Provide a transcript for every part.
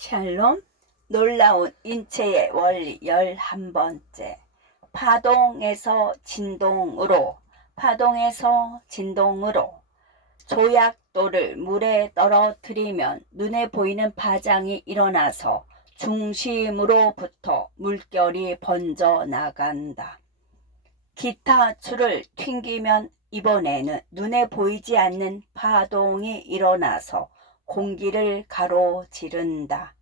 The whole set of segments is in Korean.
샬롬, 놀라운 인체의 원리 11번째. 파동에서 진동으로, 파동에서 진동으로. 조약돌을 물에 떨어뜨리면 눈에 보이는 파장이 일어나서 중심으로부터 물결이 번져 나간다. 기타 줄을 튕기면 이번에는 눈에 보이지 않는 파동이 일어나서 공기를 가로지른다.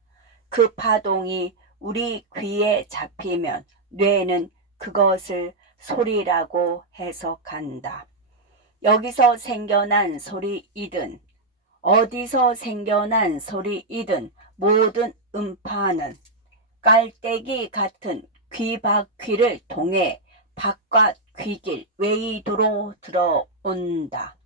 그 파동이 우리 귀에 잡히면 뇌는 그것을 소리라고 해석한다. 여기서 생겨난 소리이든 어디서 생겨난 소리이든 모든 음파는 깔때기 같은 귀바퀴를 통해 바깥 귀길 외이도로 들어온다.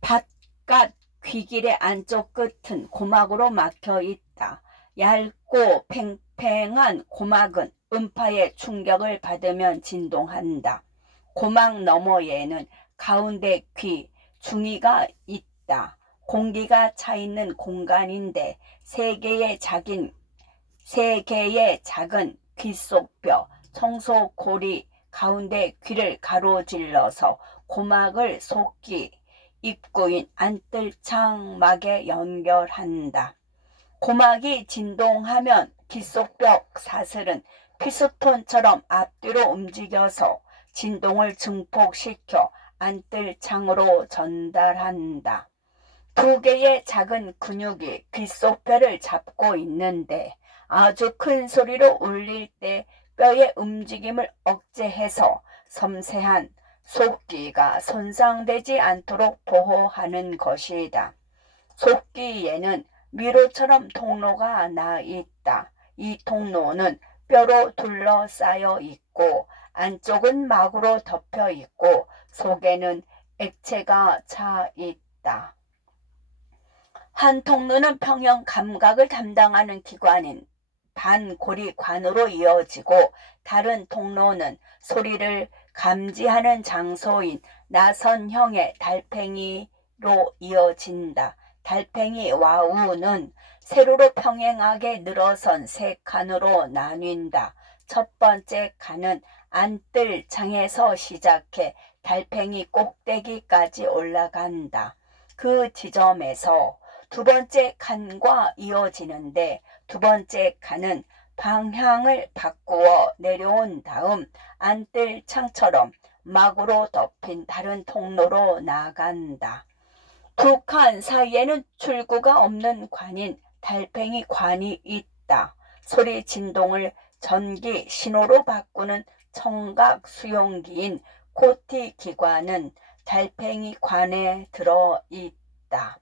바깥 귀길의 안쪽 끝은 고막으로 막혀 있다. 얇고 팽팽한 고막은 음파의 충격을 받으면 진동한다. 고막 너머에는 가운데 귀, 중이가 있다. 공기가 차 있는 공간인데 세 개의 작은 귓속뼈, 청소골이 가운데 귀를 가로질러서 고막을 속귀, 입구인 안뜰창막에 연결한다. 고막이 진동하면 귓속뼈 사슬은 피스톤처럼 앞뒤로 움직여서 진동을 증폭시켜 안뜰창으로 전달한다. 두 개의 작은 근육이 귓속뼈를 잡고 있는데 아주 큰 소리로 울릴 때 뼈의 움직임을 억제해서 섬세한 속귀가 손상되지 않도록 보호하는 것이다. 속귀에는 미로처럼 통로가 나 있다. 이 통로는 뼈로 둘러싸여 있고 안쪽은 막으로 덮여 있고 속에는 액체가 차 있다. 한 통로는 평형 감각을 담당하는 기관인 반고리관으로 이어지고 다른 통로는 소리를 감지하는 장소인 나선형의 달팽이로 이어진다. 달팽이 와우는 세로로 평행하게 늘어선 세 칸으로 나뉜다. 첫 번째 칸은 안뜰창에서 시작해 달팽이 꼭대기까지 올라간다. 그 지점에서 두 번째 칸과 이어지는데 두 번째 칸은 방향을 바꾸어 내려온 다음 안뜰창처럼 막으로 덮인 다른 통로로 나간다. 두 칸 사이에는 출구가 없는 관인 달팽이 관이 있다. 소리 진동을 전기 신호로 바꾸는 청각 수용기인 코티 기관은 달팽이 관에 들어있다.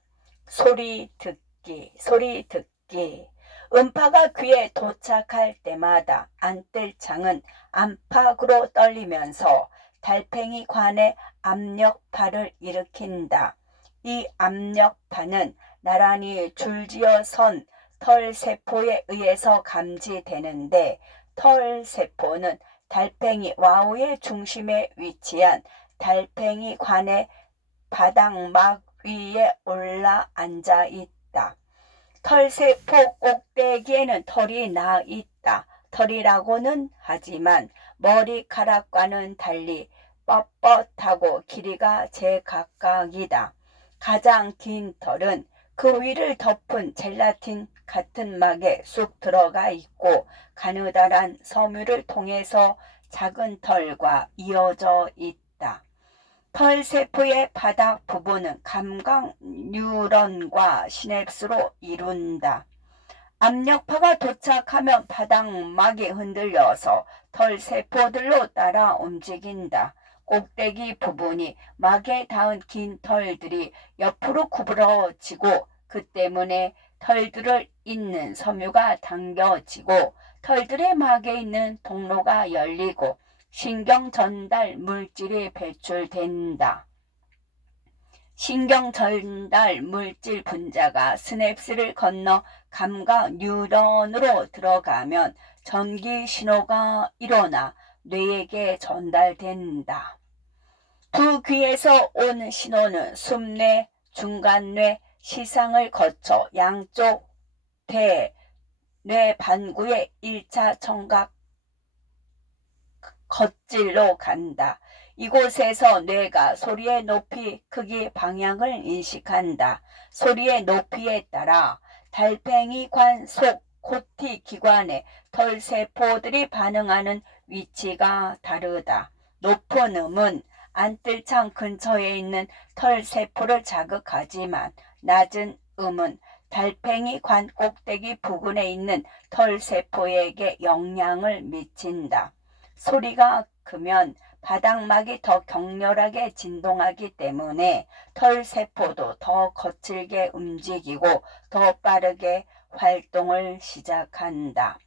소리 듣기. 음파가 귀에 도착할 때마다 안뜰창은 안팎으로 떨리면서 달팽이 관의 압력파를 일으킨다. 이 압력파는 나란히 줄지어 선 털세포에 의해서 감지되는데 털세포는 달팽이 와우의 중심에 위치한 달팽이 관의 바닥막 위에 올라 앉아 있다. 털세포 꼭대기에는 털이 나 있다. 털이라고는 하지만 머리카락과는 달리 뻣뻣하고 길이가 제각각이다. 가장 긴 털은 그 위를 덮은 젤라틴 같은 막에 쑥 들어가 있고 가느다란 섬유를 통해서 작은 털과 이어져 있다. 털세포의 바닥 부분은 감각 뉴런과 시냅스로 이룬다. 압력파가 도착하면 바닥막이 흔들려서 털세포들로 따라 움직인다. 꼭대기 부분이 막에 닿은 긴 털들이 옆으로 구부러지고 그 때문에 털들을 잇는 섬유가 당겨지고 털들의 막에 있는 통로가 열리고 신경 전달 물질이 배출된다. 신경 전달 물질 분자가 스냅스를 건너 감각 뉴런으로 들어가면 전기 신호가 일어나 뇌에게 전달된다. 두 귀에서 온 신호는 숨뇌, 중간뇌, 시상을 거쳐 양쪽 폐, 뇌 반구의 1차 청각 겉질로 간다. 이곳에서 뇌가 소리의 높이, 크기, 방향을 인식한다. 소리의 높이에 따라 달팽이관 속 코티 기관의 털세포들이 반응하는 위치가 다르다. 높은 음은 안뜰창 근처에 있는 털세포를 자극하지만 낮은 음은 달팽이관 꼭대기 부근에 있는 털세포에게 영향을 미친다. 소리가 크면 바닥막이 더 격렬하게 진동하기 때문에 털세포도 더 거칠게 움직이고 더 빠르게 활동을 시작한다.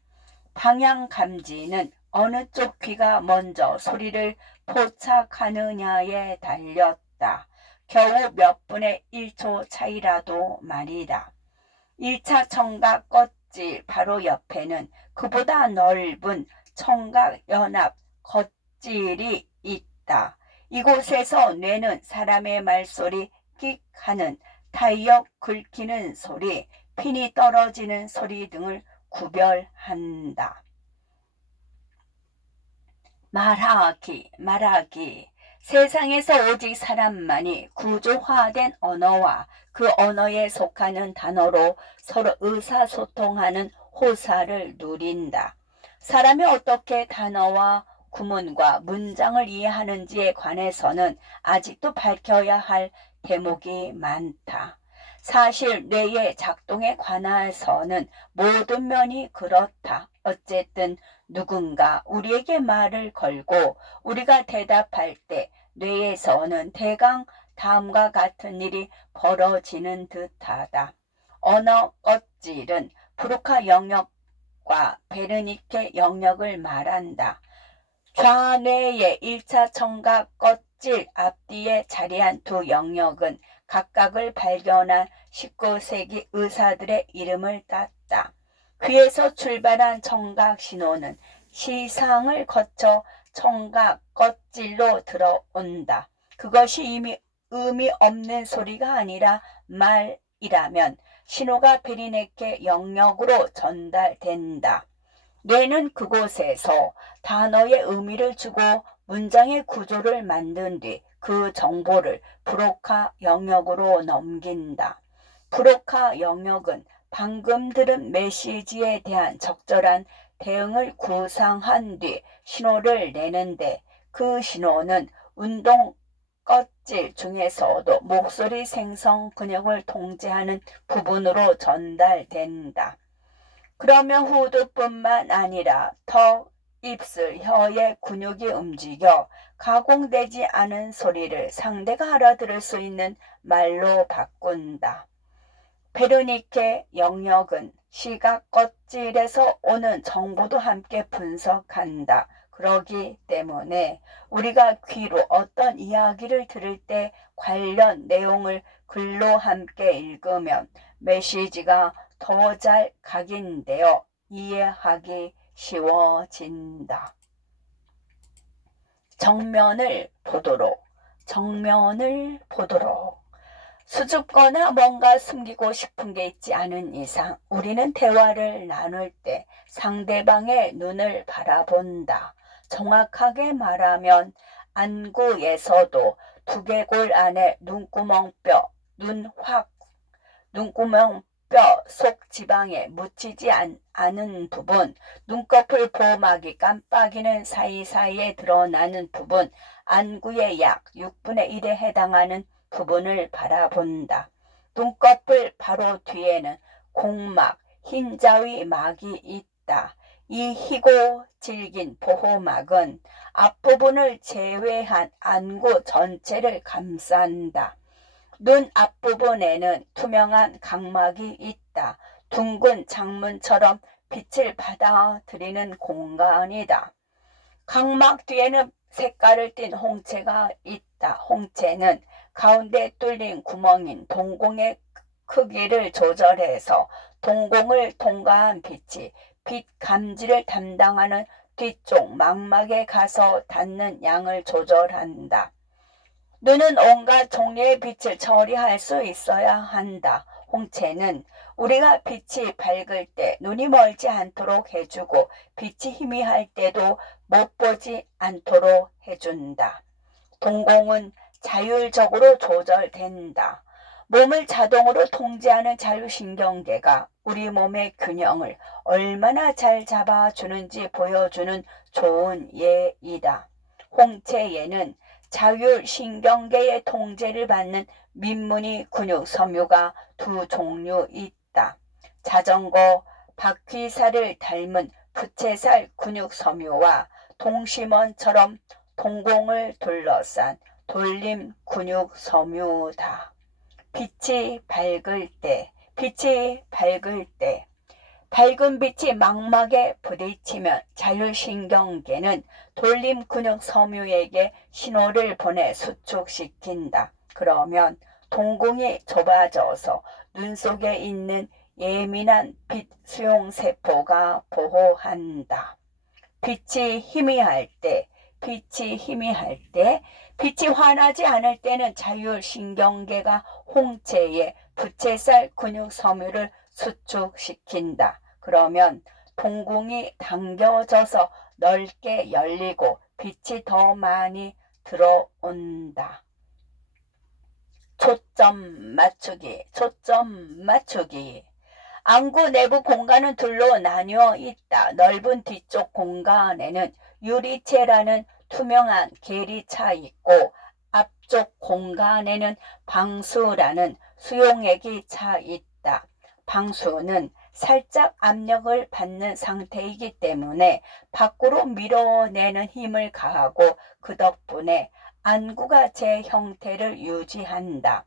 방향 감지는 어느 쪽 귀가 먼저 소리를 포착하느냐에 달렸다. 겨우 몇 분의 1초 차이라도 말이다. 1차 청각 껍질 바로 옆에는 그보다 넓은 청각 연합 겉질이 있다. 이곳에서 뇌는 사람의 말소리 끽 하는 타이어 긁히는 소리, 핀이 떨어지는 소리 등을 구별한다. 말하기. 세상에서 오직 사람만이 구조화된 언어와 그 언어에 속하는 단어로 서로 의사소통하는 호사를 누린다. 사람이 어떻게 단어와 구문과 문장을 이해하는지에 관해서는 아직도 밝혀야 할 대목이 많다. 사실 뇌의 작동에 관해서는 모든 면이 그렇다. 어쨌든 누군가 우리에게 말을 걸고 우리가 대답할 때 뇌에서는 대강 다음과 같은 일이 벌어지는 듯하다. 언어 껍질은 브루카 영역과 베르니케 영역을 말한다. 좌뇌의 1차 청각 껍질 앞뒤에 자리한 두 영역은 각각을 발견한 19세기 의사들의 이름을 땄다. 귀에서 출발한 청각 신호는 시상을 거쳐 청각 껍질로 들어온다. 그것이 이미 의미 없는 소리가 아니라 말이라면 신호가 베리네케 영역으로 전달된다. 뇌는 그곳에서 단어의 의미를 주고 문장의 구조를 만든 뒤 그 정보를 브로카 영역으로 넘긴다. 브로카 영역은 방금 들은 메시지에 대한 적절한 대응을 구상한 뒤 신호를 내는데 그 신호는 운동 껍질 중에서도 목소리 생성 근육을 통제하는 부분으로 전달된다. 그러면 후두뿐만 아니라 턱, 입술, 혀의 근육이 움직여 가공되지 않은 소리를 상대가 알아들을 수 있는 말로 바꾼다. 베르니케 영역은 시각 껍질에서 오는 정보도 함께 분석한다. 그러기 때문에 우리가 귀로 어떤 이야기를 들을 때 관련 내용을 글로 함께 읽으면 메시지가 더 잘 각인되어 이해하기 쉬워진다. 정면을 보도록. 수줍거나 뭔가 숨기고 싶은 게 있지 않은 이상 우리는 대화를 나눌 때 상대방의 눈을 바라본다. 정확하게 말하면 안구에서도 두개골 안에 눈구멍뼈 속 지방에 묻히지 않은 부분, 눈꺼풀 보호막이 깜빡이는 사이사이에 드러나는 부분, 안구의 약 6분의 1에 해당하는 부분을 바라본다. 눈꺼풀 바로 뒤에는 공막, 흰자위 막이 있다. 이 희고 질긴 보호막은 앞부분을 제외한 안구 전체를 감싼다. 눈 앞부분에는 투명한 각막이 있다. 둥근 창문처럼 빛을 받아들이는 공간이다. 각막 뒤에는 색깔을 띤 홍채가 있다. 홍채는 가운데 뚫린 구멍인 동공의 크기를 조절해서 동공을 통과한 빛이 빛 감지를 담당하는 뒤쪽 망막에 가서 닿는 양을 조절한다. 눈은 온갖 종류의 빛을 처리할 수 있어야 한다. 홍채는 우리가 빛이 밝을 때 눈이 멀지 않도록 해주고 빛이 희미할 때도 못 보지 않도록 해준다. 동공은 자율적으로 조절된다. 몸을 자동으로 통제하는 자율신경계가 우리 몸의 균형을 얼마나 잘 잡아주는지 보여주는 좋은 예이다. 홍채에는 자율신경계의 통제를 받는 민무늬 근육 섬유가 두 종류 있다. 자전거 바퀴살을 닮은 부채살 근육 섬유와 동심원처럼 동공을 둘러싼 돌림 근육 섬유다. 빛이 밝을 때, 밝은 빛이 망막에 부딪히면 자율신경계는 돌림 근육 섬유에게 신호를 보내 수축시킨다. 그러면 동공이 좁아져서 눈 속에 있는 예민한 빛 수용세포가 보호한다. 빛이 희미할 때, 빛이 환하지 않을 때는 자율신경계가 홍채의 부채살 근육 섬유를 수축시킨다. 그러면 동공이 당겨져서 넓게 열리고 빛이 더 많이 들어온다. 초점 맞추기. 안구 내부 공간은 둘로 나뉘어 있다. 넓은 뒤쪽 공간에는 유리체라는 투명한 겔이 차 있고 앞쪽 공간에는 방수라는 수용액이 차 있다. 방수는 살짝 압력을 받는 상태이기 때문에 밖으로 밀어내는 힘을 가하고 그 덕분에 안구가 제 형태를 유지한다.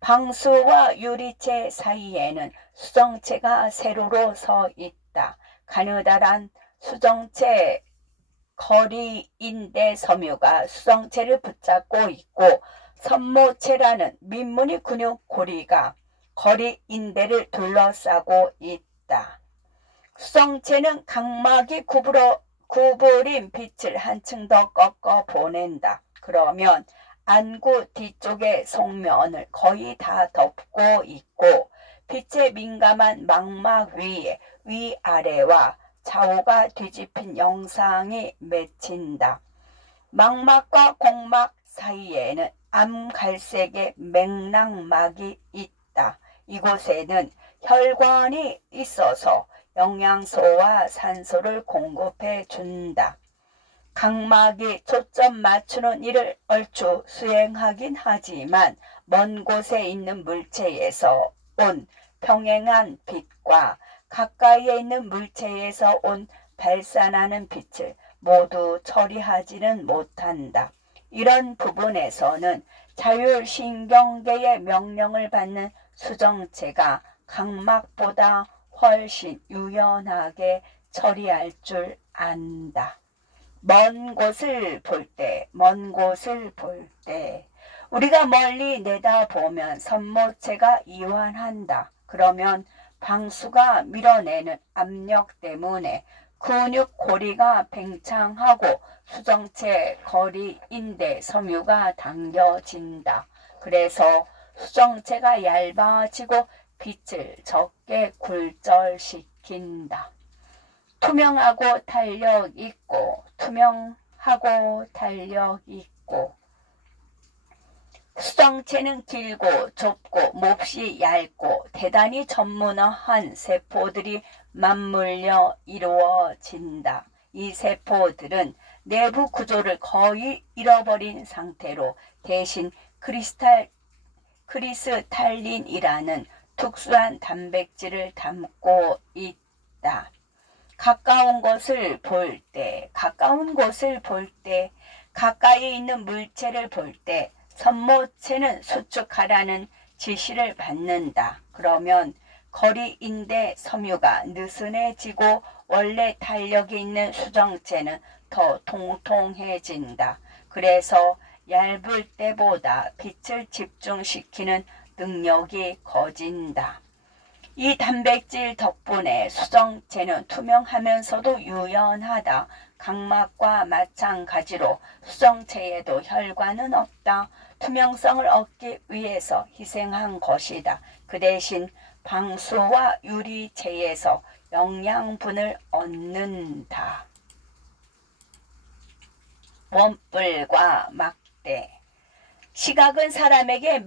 방수와 유리체 사이에는 수정체가 세로로 서 있다. 가느다란 수정체 거리인대 섬유가 수정체를 붙잡고 있고 선모체라는 민무늬 근육 고리가 거리인대를 둘러싸고 있다. 수정체는 각막이 구부린 빛을 한층 더 꺾어 보낸다. 그러면 안구 뒤쪽의 속면을 거의 다 덮고 있고 빛에 민감한 망막 위에 위아래와 좌우가 뒤집힌 영상이 맺힌다. 망막과 공막 사이에는 암갈색의 맥락막이 있다. 이곳에는 혈관이 있어서 영양소와 산소를 공급해 준다. 각막이 초점 맞추는 일을 얼추 수행하긴 하지만 먼 곳에 있는 물체에서 온 평행한 빛과 가까이에 있는 물체에서 온 발산하는 빛을 모두 처리하지는 못한다. 이런 부분에서는 자율신경계의 명령을 받는 수정체가 각막보다 훨씬 유연하게 처리할 줄 안다. 먼 곳을 볼 때, 우리가 멀리 내다보면 선모체가 이완한다. 그러면 방수가 밀어내는 압력 때문에 근육 고리가 팽창하고 수정체 거리인대 섬유가 당겨진다. 그래서 수정체가 얇아지고 빛을 적게 굴절시킨다. 투명하고 탄력 있고 수정체는 길고 좁고 몹시 얇고 대단히 전문화한 세포들이 맞물려 이루어진다. 이 세포들은 내부 구조를 거의 잃어버린 상태로 대신 크리스탈린이라는 특수한 단백질을 담고 있다. 가까운 곳을 볼 때, 가까이 있는 물체를 볼 때 선모체는 수축하라는 지시를 받는다. 그러면 거리인대 섬유가 느슨해지고 원래 탄력이 있는 수정체는 더 통통해진다. 그래서 얇을 때보다 빛을 집중시키는 능력이 커진다. 이 단백질 덕분에 수정체는 투명하면서도 유연하다. 각막과 마찬가지로 수정체에도 혈관은 없다. 투명성을 얻기 위해서 희생한 것이다. 그 대신 방수와 유리체에서 영양분을 얻는다. 원뿔과 막대. 시각은 사람에게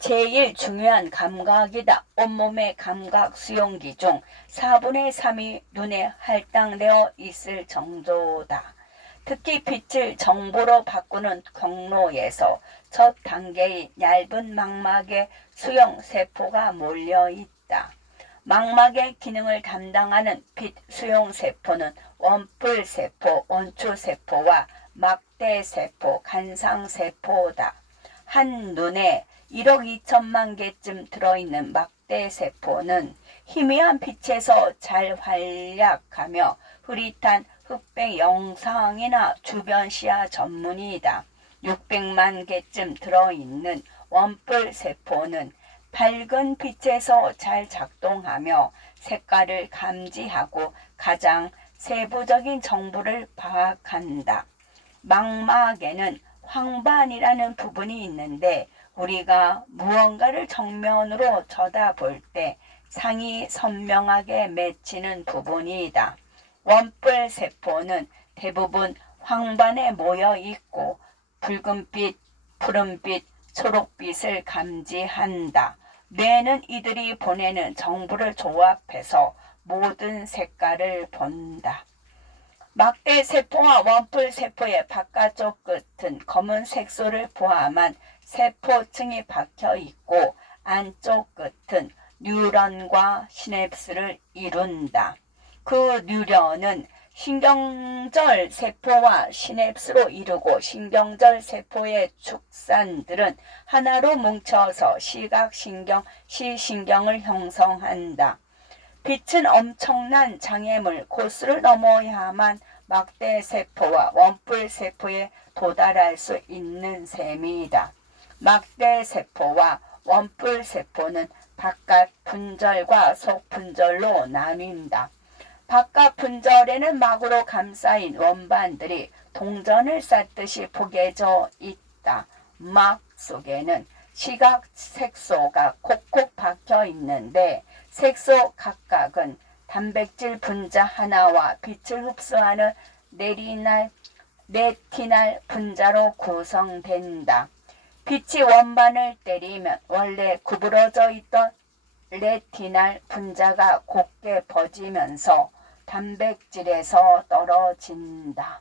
제일 중요한 감각이다. 온몸의 감각 수용기 중 4분의 3이 눈에 할당되어 있을 정도다. 특히 빛을 정보로 바꾸는 경로에서 첫 단계인 얇은 망막에 수용세포가 몰려있다. 망막의 기능을 담당하는 빛 수용세포는 원뿔세포, 원추세포와 막대세포, 간상세포다. 한 눈에 1억 2천만 개쯤 들어있는 막대세포는 희미한 빛에서 잘 활약하며 흐릿한 흑백 영상이나 주변 시야 전문이다. 600만 개쯤 들어있는 원뿔세포는 밝은 빛에서 잘 작동하며 색깔을 감지하고 가장 세부적인 정보를 파악한다. 망막에는 황반이라는 부분이 있는데 우리가 무언가를 정면으로 쳐다볼 때 상이 선명하게 맺히는 부분이다. 원뿔세포는 대부분 황반에 모여 있고 붉은빛, 푸른빛, 초록빛을 감지한다. 뇌는 이들이 보내는 정보를 조합해서 모든 색깔을 본다. 막대세포와 원뿔세포의 바깥쪽 끝은 검은 색소를 포함한 세포층이 박혀 있고 안쪽 끝은 뉴런과 시냅스를 이룬다. 그 뉴런은 신경절 세포와 시냅스로 이루고 신경절 세포의 축산들은 하나로 뭉쳐서 시각신경, 시신경을 형성한다. 빛은 엄청난 장애물 고스를 넘어야만 막대세포와 원뿔세포에 도달할 수 있는 셈이다. 막대세포와 원뿔세포는 바깥 분절과 속 분절로 나뉜다. 바깥 분절에는 막으로 감싸인 원반들이 동전을 쌓듯이 포개져 있다. 막 속에는 시각 색소가 콕콕 박혀 있는데 색소 각각은 단백질 분자 하나와 빛을 흡수하는 레티날 분자로 구성된다. 빛이 원반을 때리면 원래 구부러져 있던 레티날 분자가 곱게 퍼지면서 단백질에서 떨어진다.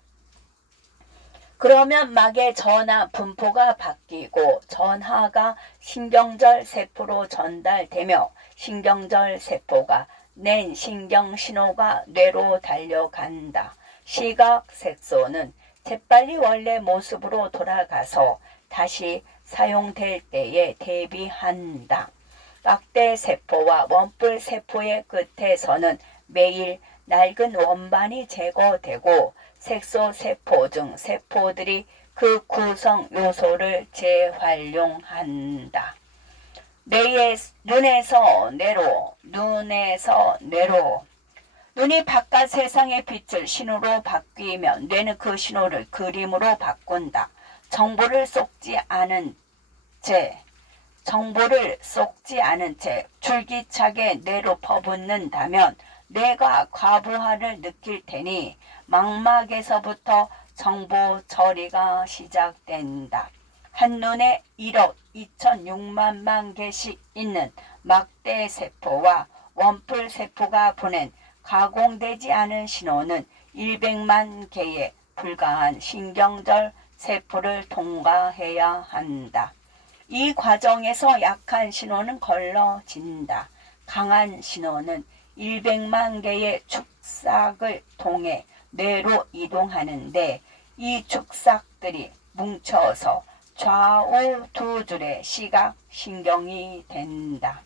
그러면 막의 전하 분포가 바뀌고 전하가 신경절 세포로 전달되며 신경절 세포가 낸 신경 신호가 뇌로 달려간다. 시각 색소는 재빨리 원래 모습으로 돌아가서 다시 사용될 때에 대비한다. 막대세포와 원뿔세포의 끝에서는 매일 낡은 원반이 제거되고 색소세포 등 세포들이 그 구성 요소를 재활용한다. 눈에서 뇌로 눈이 바깥 세상의 빛을 신호로 바뀌면 뇌는 그 신호를 그림으로 바꾼다. 정보를 쏟지 않은 채 줄기차게 뇌로 퍼붓는다면 뇌가 과부하를 느낄 테니 망막에서부터 정보 처리가 시작된다. 한눈에 1억 2,006만 개씩 있는 막대세포와 원뿔세포가 보낸 가공되지 않은 신호는 100만 개에 불과한 신경절 세포를 통과해야 한다. 이 과정에서 약한 신호는 걸러진다. 강한 신호는 100만 개의 축삭을 통해 뇌로 이동하는데 이 축삭들이 뭉쳐서 좌우 두 줄의 시각신경이 된다.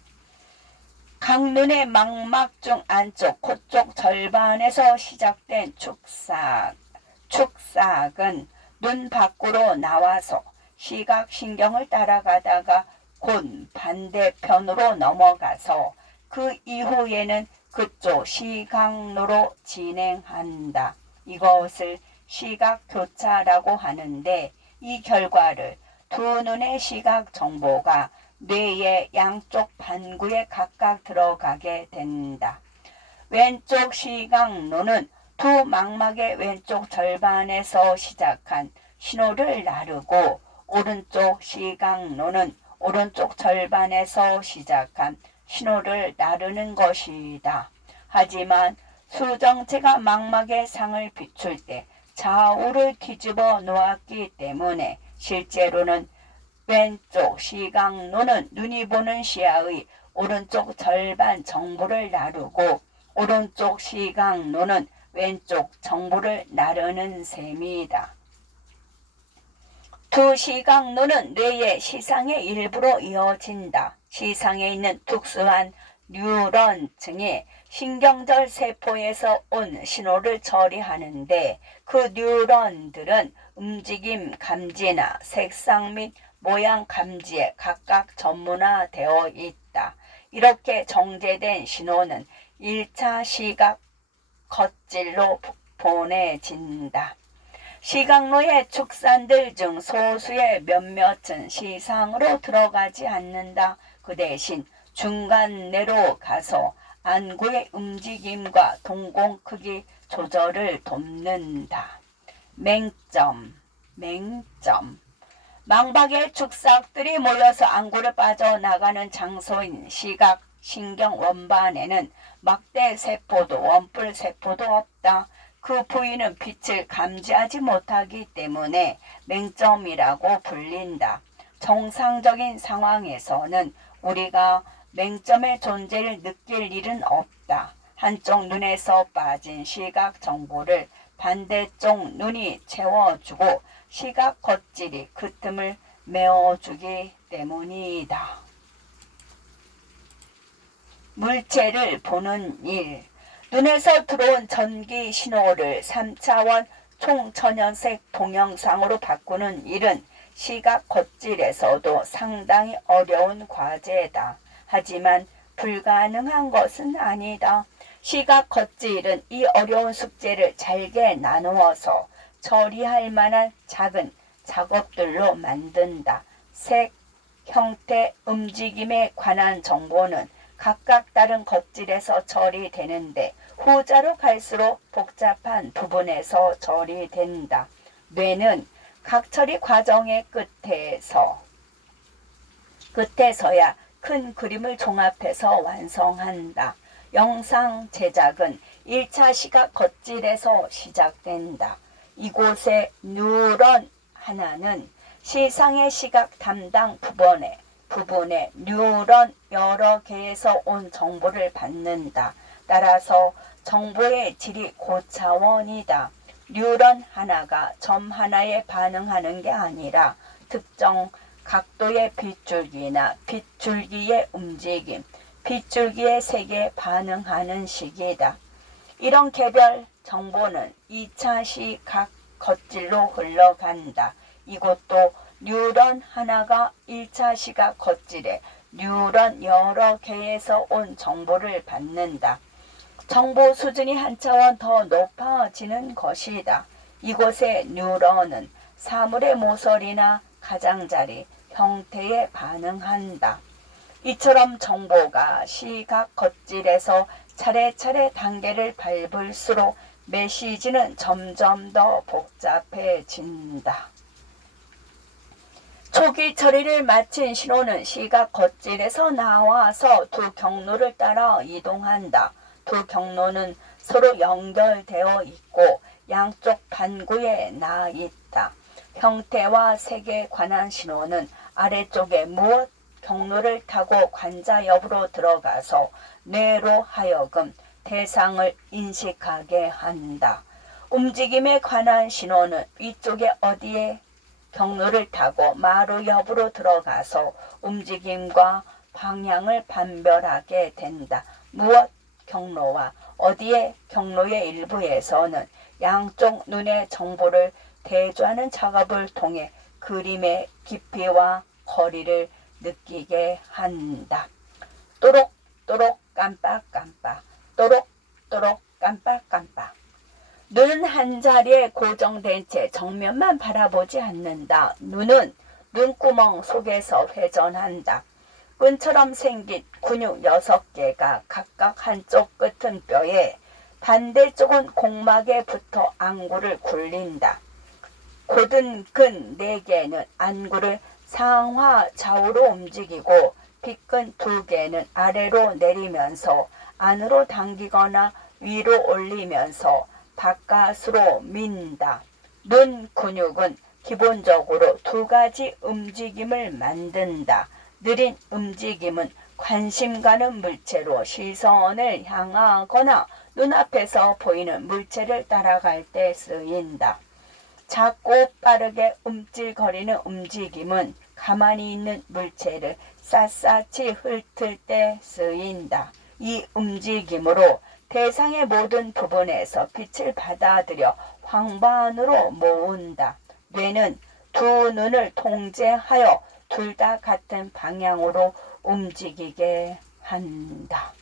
강눈의 망막 중 안쪽 코쪽 절반에서 시작된 축삭은 눈 밖으로 나와서 시각신경을 따라가다가 곧 반대편으로 넘어가서 그 이후에는 그쪽 시각로로 진행한다. 이것을 시각교차라고 하는데 이 결과를 두 눈의 시각 정보가 뇌의 양쪽 반구에 각각 들어가게 된다. 왼쪽 시각노는 두 망막의 왼쪽 절반에서 시작한 신호를 나르고 오른쪽 시각노는 오른쪽 절반에서 시작한 신호를 나르는 것이다. 하지만 수정체가 망막의 상을 비출 때 좌우를 뒤집어 놓았기 때문에 실제로는 왼쪽 시각노는 눈이 보는 시야의 오른쪽 절반 정보를 나르고 오른쪽 시각노는 왼쪽 정보를 나르는 셈이다. 두 시각노는 뇌의 시상의 일부로 이어진다. 시상에 있는 특수한 뉴런층이 신경절 세포에서 온 신호를 처리하는데 그 뉴런들은 움직임 감지나 색상 및 모양 감지에 각각 전문화되어 있다. 이렇게 정제된 신호는 1차 시각 겉질로 보내진다. 시각노의 축산들 중 소수의 몇몇은 시상으로 들어가지 않는다. 그 대신 중간내로 가서 안구의 움직임과 동공 크기 조절을 돕는다. 맹점. 망박의 축삭들이 모여서 안구를 빠져나가는 장소인 시각 신경 원반에는 막대세포도 원뿔세포도 없다. 그 부위는 빛을 감지하지 못하기 때문에 맹점이라고 불린다. 정상적인 상황에서는 우리가 맹점의 존재를 느낄 일은 없다. 한쪽 눈에서 빠진 시각 정보를 반대쪽 눈이 채워주고 시각 겉질이 그 틈을 메워주기 때문이다. 물체를 보는 일. 눈에서 들어온 전기 신호를 3차원 총천연색 동영상으로 바꾸는 일은 시각 겉질에서도 상당히 어려운 과제다. 하지만 불가능한 것은 아니다. 시각 겉질은 이 어려운 숙제를 잘게 나누어서 처리할 만한 작은 작업들로 만든다. 색, 형태, 움직임에 관한 정보는 각각 다른 겉질에서 처리되는데 후자로 갈수록 복잡한 부분에서 처리된다. 뇌는 각 처리 과정의 끝에서야 큰 그림을 종합해서 완성한다. 영상 제작은 1차 시각 겉질에서 시작된다. 이곳의 뉴런 하나는 시상의 시각 담당 부분에 뉴런 여러 개에서 온 정보를 받는다. 따라서 정보의 질이 고차원이다. 뉴런 하나가 점 하나에 반응하는 게 아니라 특정 각도의 빗줄기나 빗줄기의 움직임, 빗줄기의 색에 반응하는 식이다. 이런 개별 정보는 2차 시각 겉질로 흘러간다. 이것도 뉴런 하나가 1차 시각 겉질에 뉴런 여러 개에서 온 정보를 받는다. 정보 수준이 한 차원 더 높아지는 것이다. 이곳의 뉴런은 사물의 모서리나 가장자리, 형태에 반응한다. 이처럼 정보가 시각 겉질에서 차례차례 단계를 밟을수록 메시지는 점점 더 복잡해진다. 초기 처리를 마친 신호는 시각 겉질에서 나와서 두 경로를 따라 이동한다. 두 경로는 서로 연결되어 있고 양쪽 반구에 나 있다. 형태와 색에 관한 신호는 아래쪽에 무엇 경로를 타고 관자엽으로 들어가서 뇌로 하여금 대상을 인식하게 한다. 움직임에 관한 신호는 위쪽에 어디에 경로를 타고 마루엽으로 들어가서 움직임과 방향을 판별하게 된다. 무엇 경로와 어디의 경로의 일부에서는 양쪽 눈의 정보를 대조하는 작업을 통해 그림의 깊이와 거리를 느끼게 한다. 또록또록 깜빡깜빡, 또록또록 깜빡깜빡. 눈은 한자리에 고정된 채 정면만 바라보지 않는다. 눈은 눈구멍 속에서 회전한다. 끈처럼 생긴 근육 6개가 각각 한쪽 끝은 뼈에 반대쪽은 곡막에 붙어 안구를 굴린다. 곧은 근 4개는 안구를 상하 좌우로 움직이고 빗근 2개는 아래로 내리면서 안으로 당기거나 위로 올리면서 바깥으로 민다. 눈 근육은 기본적으로 2가지 움직임을 만든다. 느린 움직임은 관심 가는 물체로 시선을 향하거나 눈앞에서 보이는 물체를 따라갈 때 쓰인다. 작고 빠르게 움찔거리는 움직임은 가만히 있는 물체를 샅샅이 훑을 때 쓰인다. 이 움직임으로 대상의 모든 부분에서 빛을 받아들여 황반으로 모은다. 뇌는 2 눈을 통제하여 둘 다 같은 방향으로 움직이게 한다.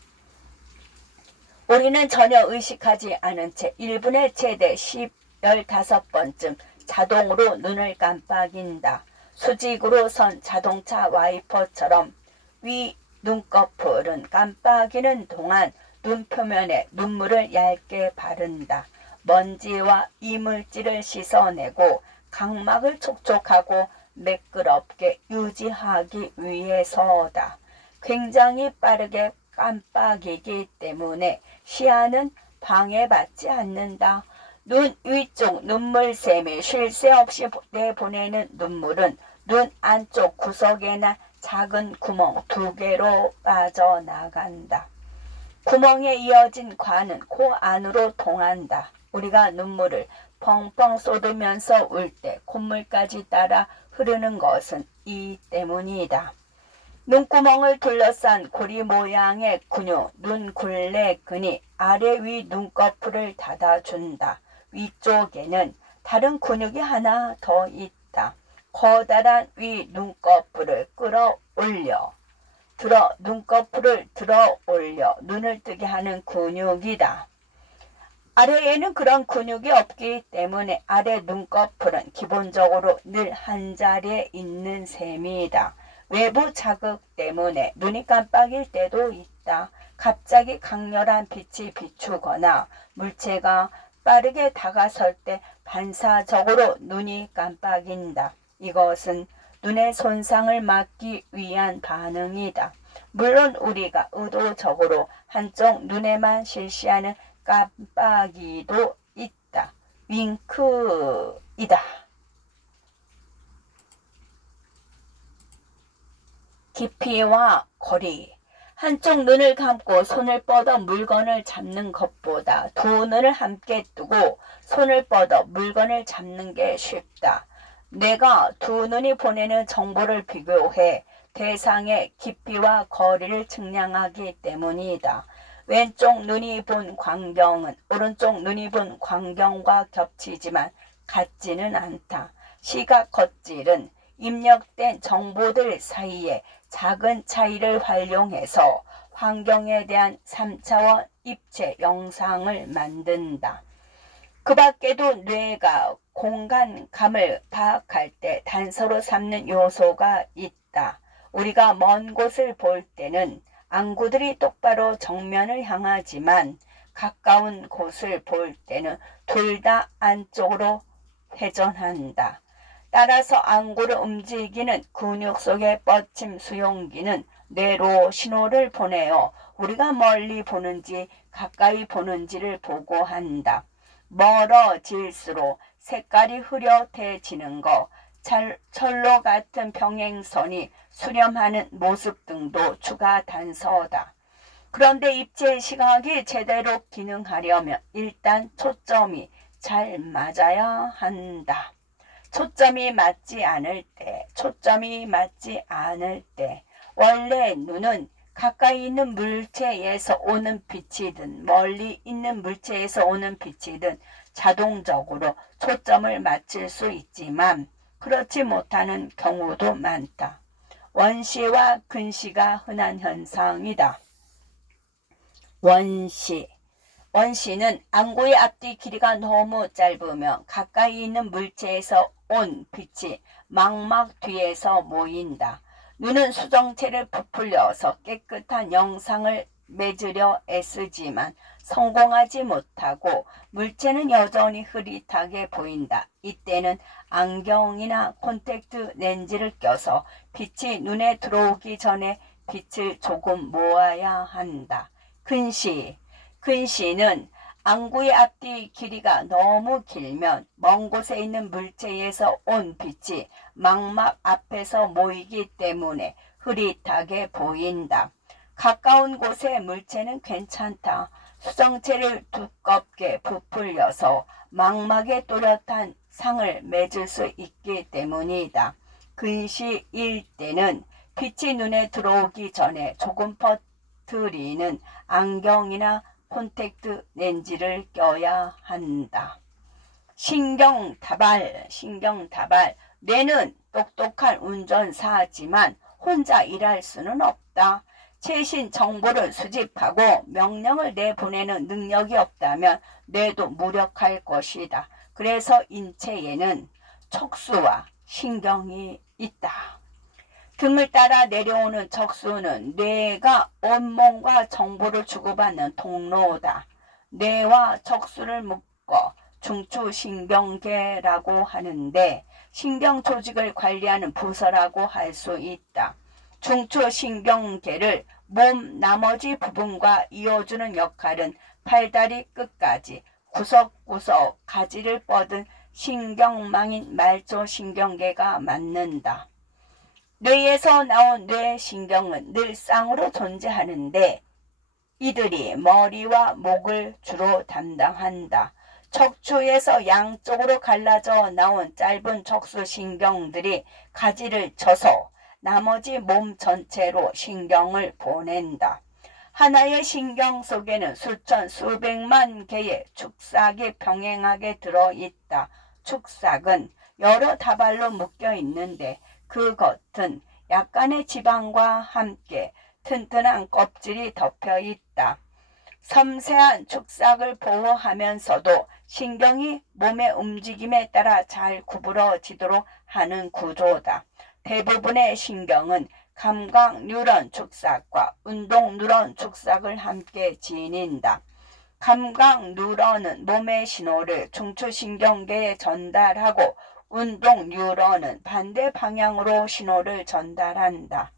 우리는 전혀 의식하지 않은 채 1분에 최대 15번쯤 자동으로 눈을 깜빡인다. 수직으로 선 자동차 와이퍼처럼 위 눈꺼풀은 깜빡이는 동안 눈 표면에 눈물을 얇게 바른다. 먼지와 이물질을 씻어내고 각막을 촉촉하고 매끄럽게 유지하기 위해서다. 굉장히 빠르게 깜빡이기 때문에 시야는 방해받지 않는다. 눈 위쪽 눈물샘이 쉴 새 없이 내보내는 눈물은 눈 안쪽 구석에나 작은 구멍 2개로 빠져나간다. 구멍에 이어진 관은 코 안으로 통한다. 우리가 눈물을 펑펑 쏟으면서 울 때 콧물까지 따라 흐르는 것은 이 때문이다. 눈구멍을 둘러싼 고리 모양의 근육 눈굴레근이 아래 위 눈꺼풀을 닫아준다. 위쪽에는 다른 근육이 하나 더 있다. 커다란 위 눈꺼풀을 눈꺼풀을 들어 올려 눈을 뜨게 하는 근육이다. 아래에는 그런 근육이 없기 때문에 아래 눈꺼풀은 기본적으로 늘 한자리에 있는 셈이다. 외부 자극 때문에 눈이 깜빡일 때도 있다. 갑자기 강렬한 빛이 비추거나 물체가 빠르게 다가설 때 반사적으로 눈이 깜빡인다. 이것은 눈의 손상을 막기 위한 반응이다. 물론 우리가 의도적으로 한쪽 눈에만 실시하는 깜빡이도 있다. 윙크이다. 깊이와 거리. 한쪽 눈을 감고 손을 뻗어 물건을 잡는 것보다 2 눈을 함께 뜨고 손을 뻗어 물건을 잡는 게 쉽다. 뇌가 2 눈이 보내는 정보를 비교해 대상의 깊이와 거리를 측량하기 때문이다. 왼쪽 눈이 본 광경은 오른쪽 눈이 본 광경과 겹치지만 같지는 않다. 시각 겉질은 입력된 정보들 사이에 작은 차이를 활용해서 환경에 대한 3차원 입체 영상을 만든다. 그 밖에도 뇌가 공간감을 파악할 때 단서로 삼는 요소가 있다. 우리가 먼 곳을 볼 때는 안구들이 똑바로 정면을 향하지만 가까운 곳을 볼 때는 둘 다 안쪽으로 회전한다. 따라서 안구를 움직이는 근육 속의 뻗침 수용기는 뇌로 신호를 보내어 우리가 멀리 보는지 가까이 보는지를 보고한다. 멀어질수록 색깔이 흐릿해지는 것, 철로 같은 평행선이 수렴하는 모습 등도 추가 단서다. 그런데 입체 시각이 제대로 기능하려면 일단 초점이 잘 맞아야 한다. 초점이 맞지 않을 때 원래 눈은 가까이 있는 물체에서 오는 빛이든 멀리 있는 물체에서 오는 빛이든 자동적으로 초점을 맞출 수 있지만 그렇지 못하는 경우도 많다. 원시와 근시가 흔한 현상이다. 원시는 안구의 앞뒤 길이가 너무 짧으면 가까이 있는 물체에서 온 빛이 망막 뒤에서 모인다. 눈은 수정체를 부풀려서 깨끗한 영상을 맺으려 애쓰지만 성공하지 못하고 물체는 여전히 흐릿하게 보인다. 이때는 안경이나 콘택트 렌즈를 껴서 빛이 눈에 들어오기 전에 빛을 조금 모아야 한다. 근시. 근시는 안구의 앞뒤 길이가 너무 길면 먼 곳에 있는 물체에서 온 빛이 망막 앞에서 모이기 때문에 흐릿하게 보인다. 가까운 곳의 물체는 괜찮다. 수정체를 두껍게 부풀려서 망막에 또렷한 상을 맺을 수 있기 때문이다. 근시일 때는 빛이 눈에 들어오기 전에 조금 퍼뜨리는 안경이나 콘택트 렌즈를 껴야 한다. 신경다발. 뇌는 똑똑한 운전사지만 혼자 일할 수는 없다. 최신 정보를 수집하고 명령을 내보내는 능력이 없다면 뇌도 무력할 것이다. 그래서 인체에는 척수와 신경이 있다. 등을 따라 내려오는 척수는 뇌가 온몸과 정보를 주고받는 통로다. 뇌와 척수를 묶어 중추신경계라고 하는데 신경 조직을 관리하는 부서라고 할 수 있다. 중추신경계를 몸 나머지 부분과 이어주는 역할은 팔다리 끝까지 구석구석 가지를 뻗은 신경망인 말초신경계가 맡는다. 뇌에서 나온 뇌신경은 늘 쌍으로 존재하는데 이들이 머리와 목을 주로 담당한다. 척추에서 양쪽으로 갈라져 나온 짧은 척수신경들이 가지를 쳐서 나머지 몸 전체로 신경을 보낸다. 하나의 신경 속에는 수천 수백만 개의 축삭이 병행하게 들어있다. 축삭은 여러 다발로 묶여 있는데 그 겉은 약간의 지방과 함께 튼튼한 껍질이 덮여 있다. 섬세한 축삭을 보호하면서도 신경이 몸의 움직임에 따라 잘 구부러지도록 하는 구조다. 대부분의 신경은 감각 뉴런 축삭과 운동 뉴런 축삭을 함께 지닌다. 감각 뉴런은 몸의 신호를 중추신경계에 전달하고 운동 뉴런은 반대 방향으로 신호를 전달한다.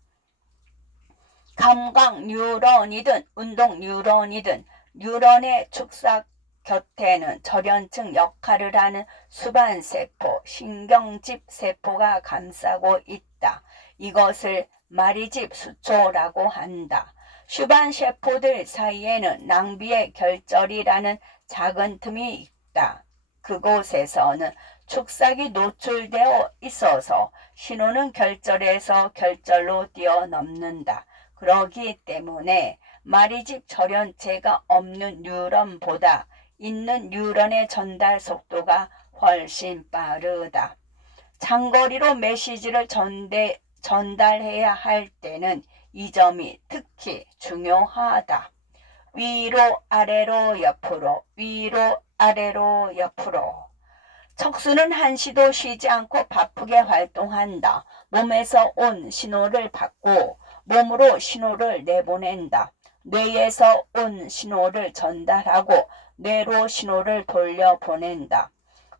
감각 뉴런이든 운동 뉴런이든 뉴런의 축삭 곁에는 절연층 역할을 하는 수반세포, 신경집 세포가 감싸고 있다. 이것을 마리집 수초라고 한다. 수반세포들 사이에는 낭비의 결절이라는 작은 틈이 있다. 그곳에서는 축삭이 노출되어 있어서 신호는 결절에서 결절로 뛰어넘는다. 그러기 때문에 마리집 절연체가 없는 뉴런보다 있는 뉴런의 전달 속도가 훨씬 빠르다. 장거리로 메시지를 전달해야 할 때는 이 점이 특히 중요하다. 위로 아래로 옆으로 위로 아래로 옆으로. 척수는 한시도 쉬지 않고 바쁘게 활동한다. 몸에서 온 신호를 받고 몸으로 신호를 내보낸다. 뇌에서 온 신호를 전달하고 뇌로 신호를 돌려보낸다.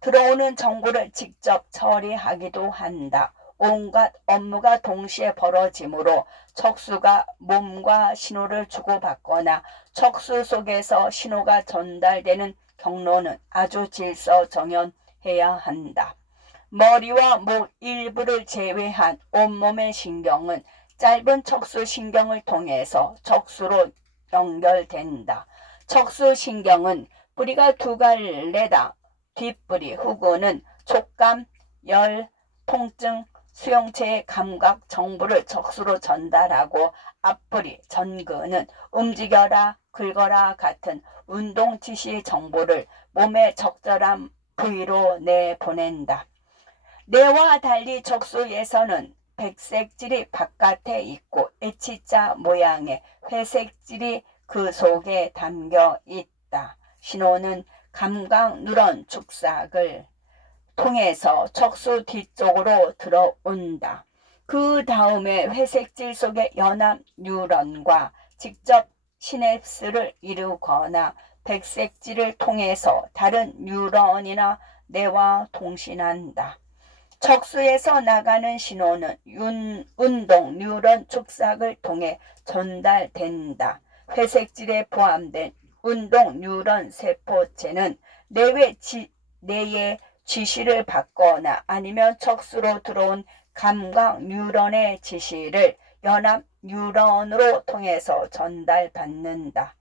들어오는 정보를 직접 처리하기도 한다. 온갖 업무가 동시에 벌어지므로 척수가 몸과 신호를 주고받거나 척수 속에서 신호가 전달되는 경로는 아주 질서정연해야 한다. 머리와 목 일부를 제외한 온몸의 신경은 짧은 척수신경을 통해서 척수로 연결된다. 척수신경은 뿌리가 두 갈래다. 뒷뿌리 후구는 촉감, 열, 통증, 수용체의 감각 정보를 척수로 전달하고 앞뿌리, 전근은 움직여라, 긁어라 같은 운동 지시 정보를 몸의 적절한 부위로 내보낸다. 뇌와 달리 척수에서는 백색질이 바깥에 있고 H자 모양의 회색질이 그 속에 담겨 있다. 신호는 감각 누런 축삭을 통해서 척수 뒤쪽으로 들어온다. 그 다음에 회색질 속의 연합 뉴런과 직접 시냅스를 이루거나 백색질을 통해서 다른 뉴런이나 뇌와 통신한다. 척수에서 나가는 신호는 운동 뉴런 축삭을 통해 전달된다. 회색질에 포함된 운동 뉴런 세포체는 뇌의 지시를 받거나 아니면 척수로 들어온 감각 뉴런의 지시를 연합 뉴런으로 통해서 전달받는다.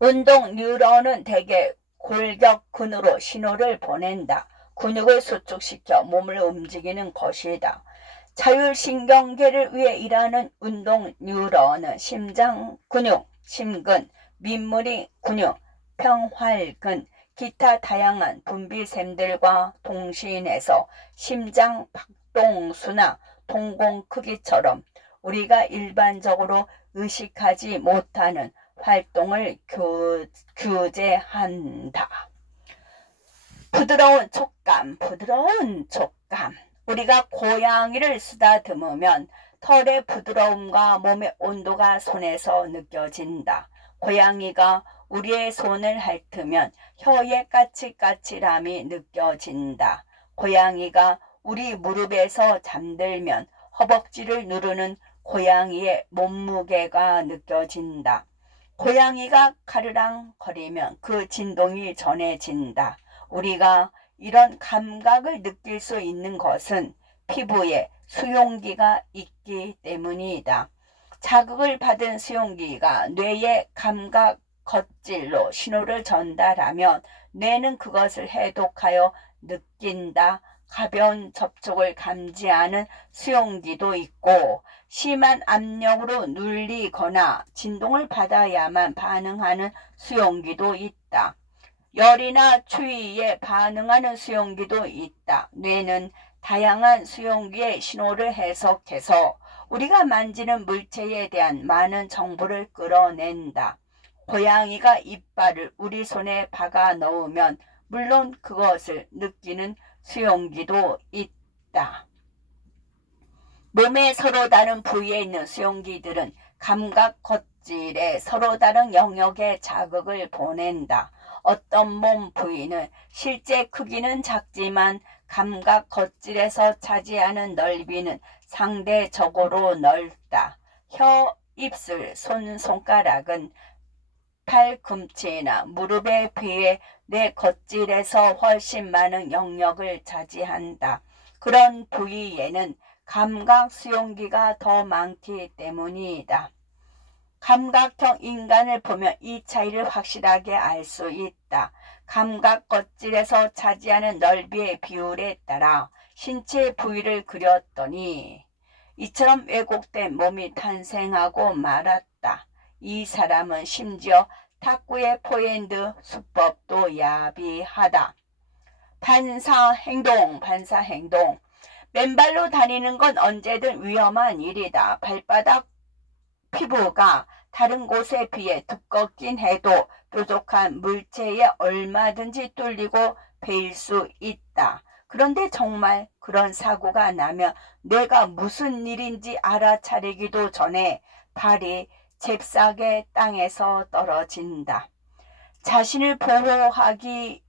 운동 뉴런은 대개 골격근으로 신호를 보낸다. 근육을 수축시켜 몸을 움직이는 것이다. 자율신경계를 위해 일하는 운동 뉴런은 심장 근육, 심근, 민물이 근육, 평활근, 기타 다양한 분비샘들과 동신해서 심장 박동수나 동공 크기처럼 우리가 일반적으로 의식하지 못하는 활동을 규제한다. 부드러운 촉감. 우리가 고양이를 쓰다듬으면 털의 부드러움과 몸의 온도가 손에서 느껴진다. 고양이가 우리의 손을 핥으면 혀의 까칠까칠함이 느껴진다. 고양이가 우리 무릎에서 잠들면 허벅지를 누르는 고양이의 몸무게가 느껴진다. 고양이가 가르랑 거리면 그 진동이 전해진다. 우리가 이런 감각을 느낄 수 있는 것은 피부에 수용기가 있기 때문이다. 자극을 받은 수용기가 뇌의 감각 겉질로 신호를 전달하면 뇌는 그것을 해독하여 느낀다. 가벼운 접촉을 감지하는 수용기도 있고 심한 압력으로 눌리거나 진동을 받아야만 반응하는 수용기도 있다. 열이나 추위에 반응하는 수용기도 있다. 뇌는 다양한 수용기의 신호를 해석해서 우리가 만지는 물체에 대한 많은 정보를 끌어낸다. 고양이가 이빨을 우리 손에 박아 넣으면 물론 그것을 느끼는 수용기도 있다. 몸의 서로 다른 부위에 있는 수용기들은 감각 겉질에 서로 다른 영역의 자극을 보낸다. 어떤 몸 부위는 실제 크기는 작지만 감각 겉질에서 차지하는 넓이는 상대적으로 넓다. 혀, 입술, 손가락은 팔꿈치나 무릎에 비해 뇌 겉질에서 훨씬 많은 영역을 차지한다. 그런 부위에는 감각 수용기가 더 많기 때문이다. 감각형 인간을 보면 이 차이를 확실하게 알 수 있다. 감각 겉질에서 차지하는 넓이의 비율에 따라 신체 부위를 그렸더니 이처럼 왜곡된 몸이 탄생하고 말았다. 이 사람은 심지어 탁구의 포핸드 수법도 야비하다. 반사행동. 맨발로 다니는 건 언제든 위험한 일이다. 발바닥 피부가 다른 곳에 비해 두껍긴 해도 뾰족한 물체에 얼마든지 뚫리고 베일 수 있다. 그런데 정말 그런 사고가 나면 뇌가 무슨 일인지 알아차리기도 전에 발이 잽싸게 땅에서 떨어진다. 자신을 보호하기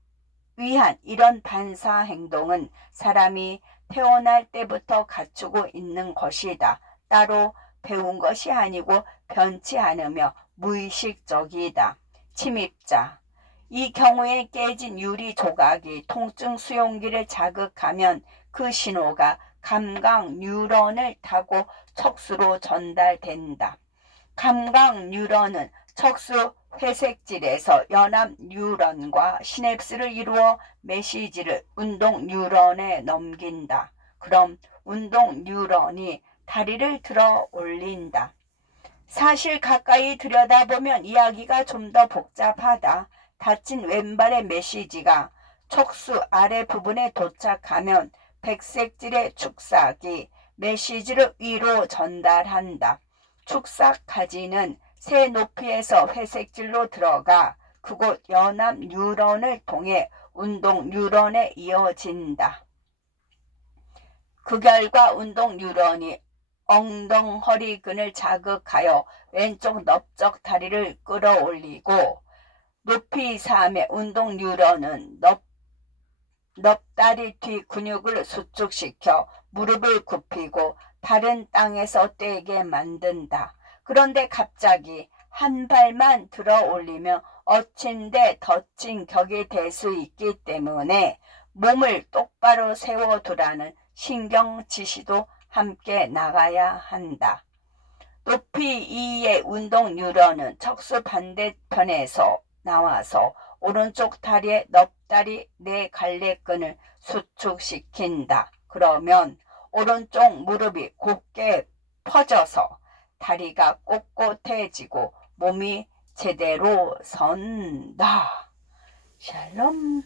위한 이런 반사 행동은 사람이 태어날 때부터 갖추고 있는 것이다. 따로 배운 것이 아니고 변치 않으며 무의식적이다. 침입자. 이 경우에 깨진 유리 조각이 통증 수용기를 자극하면 그 신호가 감각 뉴런을 타고 척수로 전달된다. 감각 뉴런은 척수 회색질에서 연합 뉴런과 시냅스를 이루어 메시지를 운동 뉴런에 넘긴다. 그럼 운동 뉴런이 다리를 들어 올린다. 사실 가까이 들여다보면 이야기가 좀 더 복잡하다. 다친 왼발의 메시지가 척수 아래 부분에 도착하면 백색질의 축삭이 메시지를 위로 전달한다. 축삭까지는 새 높이에서 회색질로 들어가 그곳 연합 뉴런을 통해 운동 뉴런에 이어진다. 그 결과 운동 뉴런이 엉덩허리근을 자극하여 왼쪽 넓적 다리를 끌어올리고, 높이 삼의 운동 뉴런은 넙다리 뒤 근육을 수축시켜 무릎을 굽히고 다른 땅에서 떼게 만든다. 그런데 갑자기 한 발만 들어 올리면 엎친데 덧친 격이 될 수 있기 때문에 몸을 똑바로 세워두라는 신경 지시도 함께 나가야 한다. 높이 2의 운동 뉴런은 척수 반대편에서 나와서 오른쪽 다리의 넙다리 네 갈래끈을 수축시킨다. 그러면 오른쪽 무릎이 곧게 퍼져서 다리가 꼿꼿해지고 몸이 제대로 선다. 샬롬.